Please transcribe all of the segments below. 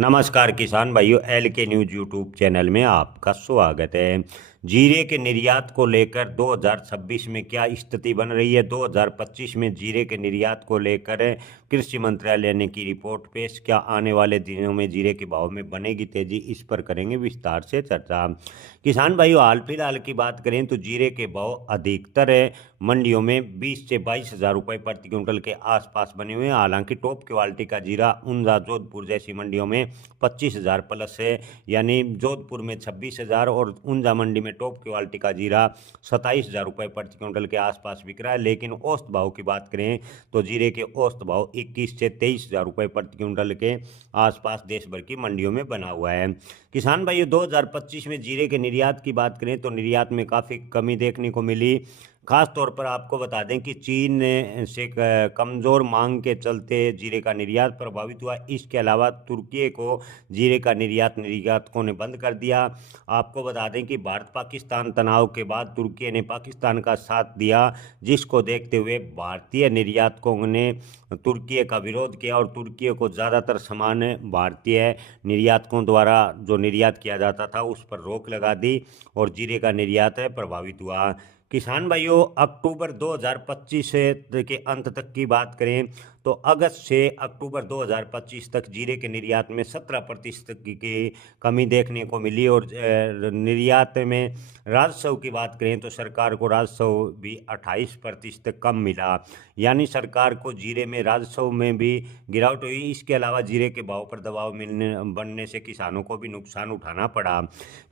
नमस्कार किसान भाइयों, एल के न्यूज यूट्यूब चैनल में आपका स्वागत है। जीरे के निर्यात को लेकर 2026 में क्या स्थिति बन रही है, 2025 में जीरे के निर्यात को लेकर कृषि मंत्रालय ने की रिपोर्ट पेश, क्या आने वाले दिनों में जीरे के भाव में बनेगी तेजी, इस पर करेंगे विस्तार से चर्चा। किसान भाइयों, हाल फिलहाल की बात करें तो जीरे के भाव अधिकतर मंडियों में 20 से 22 हज़ार रुपये प्रति क्विंटल के आसपास बने हुए हैं। हालांकि टॉप क्वालिटी का जीरा ऊंझा जोधपुर जैसी मंडियों में 25 हज़ार प्लस है, यानी जोधपुर में 26 हज़ार और ऊंझा मंडी में टॉप क्वालिटी का जीरा 27 हज़ार रुपये प्रति क्विंटल के आसपास बिक रहा है। लेकिन औसत भाव की बात करें तो जीरे के औसत भाव 21 से 23 हज़ार रुपये प्रति क्विंटल के आसपास देश भर की मंडियों में बना हुआ है। किसान भाइयों, 2025 में जीरे के निर्यात की बात करें तो निर्यात में काफ़ी कमी देखने को मिली। खास तौर पर आपको बता दें कि चीन से कमज़ोर मांग के चलते जीरे का निर्यात प्रभावित हुआ। इसके अलावा तुर्की को जीरे का निर्यातकों ने बंद कर दिया। आपको बता दें कि भारत पाकिस्तान तनाव के बाद तुर्की ने पाकिस्तान का साथ दिया, जिसको देखते हुए भारतीय निर्यातकों ने तुर्की का विरोध किया और तुर्की को ज़्यादातर सामान भारतीय निर्यातकों द्वारा जो निर्यात किया जाता था उस पर रोक लगा दी और जीरे का निर्यात प्रभावित हुआ। किसान भाइयों, अक्टूबर 2025 के अंत तक की बात करें तो अगस्त से अक्टूबर 2025 तक जीरे के निर्यात में 17% की कमी देखने को मिली और निर्यात में राजस्व की बात करें तो सरकार को राजस्व भी 28% कम मिला, यानी सरकार को जीरे में राजस्व में भी गिरावट हुई। इसके अलावा जीरे के भाव पर दबाव बनने से किसानों को भी नुकसान उठाना पड़ा।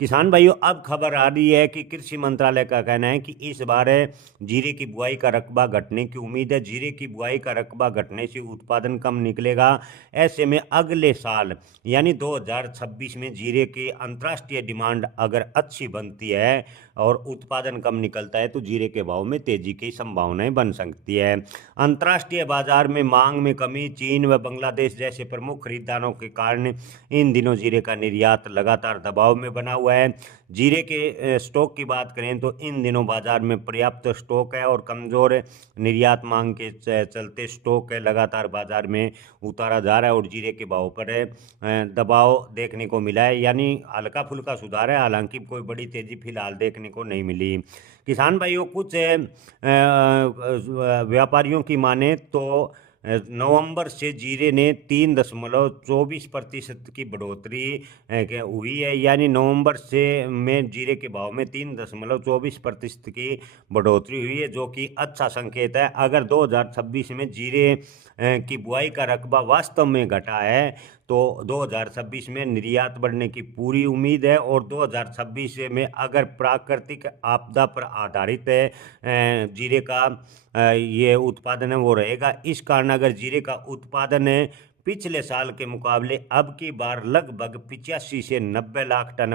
किसान भाइयों, अब खबर आ रही है कि कृषि मंत्रालय का कहना है कि इस बार जीरे की बुआई का रकबा घटने की उम्मीद है। जीरे की बुआई का रकबा घटने से उत्पादन कम निकलेगा। ऐसे में अगले साल यानी 2026 में जीरे की अंतर्राष्ट्रीय डिमांड अगर अच्छी बनती है और उत्पादन कम निकलता है तो जीरे के भाव में तेजी की संभावनाएं बन सकती है। अंतर्राष्ट्रीय बाजार में मांग में कमी, चीन व बांग्लादेश जैसे प्रमुख खरीदारों के कारण इन दिनों जीरे का निर्यात लगातार दबाव में बना हुआ है। जीरे के स्टॉक की बात करें तो इन दिनों बाजार में पर्याप्त स्टॉक है और कमज़ोर निर्यात मांग के चलते स्टॉक लगातार बाजार में उतारा जा रहा है और जीरे के भाव पर दबाव देखने को मिला है, यानी हल्का फुल्का सुधार है। हालांकि कोई बड़ी तेज़ी फिलहाल देखने को नहीं मिली। किसान भाइयों, कुछ व्यापारियों की माने तो नवंबर से जीरे ने 3.24% की बढ़ोतरी हुई है, यानी नवंबर से में जीरे के भाव में 3.24% की बढ़ोतरी हुई है, जो कि अच्छा संकेत है। अगर 2026 में जीरे की बुआई का रकबा वास्तव में घटा है तो 2026 में निर्यात बढ़ने की पूरी उम्मीद है और 2026 में अगर प्राकृतिक आपदा पर आधारित जीरे का ये उत्पादन है वो रहेगा। इस कारण अगर जीरे का उत्पादन पिछले साल के मुकाबले अब की बार लगभग 85 से 90 लाख टन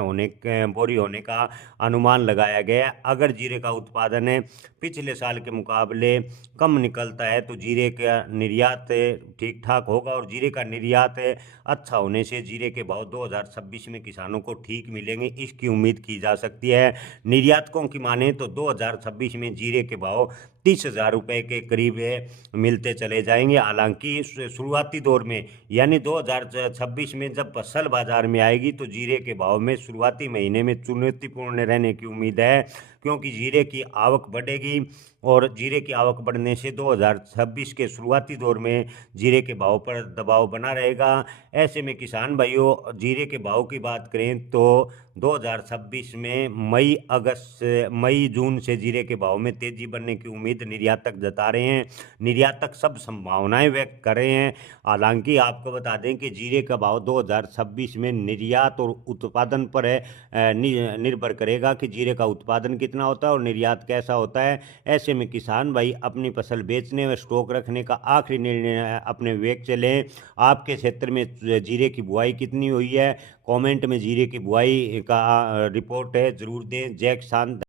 बोरी होने का अनुमान लगाया गया है। अगर जीरे का उत्पादन पिछले साल के मुकाबले कम निकलता है तो जीरे का निर्यात ठीक ठाक होगा और जीरे का निर्यात अच्छा होने से जीरे के भाव 2026 में किसानों को ठीक मिलेंगे, इसकी उम्मीद की जा सकती है। निर्यातकों की माने तो 2026 में जीरे के भाव 30 हज़ार रुपये के करीब मिलते चले जाएंगे। हालांकि शुरुआती दौर में यानी 2026 में जब फसल बाजार में आएगी तो जीरे के भाव में शुरुआती महीने में चुनौतीपूर्ण रहने की उम्मीद है, क्योंकि जीरे की आवक बढ़ेगी और जीरे की आवक बढ़ने से 2026 के शुरुआती दौर में जीरे के भाव पर दबाव बना रहेगा। ऐसे में किसान भाइयों, जीरे के भाव की बात करें तो 2026 में मई जून से जीरे के भाव में तेजी बढ़ने की उम्मीद निर्यातक जता रहे हैं। निर्यातक सब संभावनाएं व्यक्त कर रहे हैं। हालांकि आपको बता दें कि जीरे का भाव 2026 में निर्यात और उत्पादन पर निर्भर करेगा कि जीरे का उत्पादन कितना होता है और निर्यात कैसा होता है। ऐसे में किसान भाई अपनी फसल बेचने व स्टॉक रखने का आखिरी निर्णय अपने विवेक से लें। आपके क्षेत्र में जीरे की बुआई कितनी हुई है, कमेंट में जीरे की बुआई का रिपोर्ट है ज़रूर दें। जय किसान।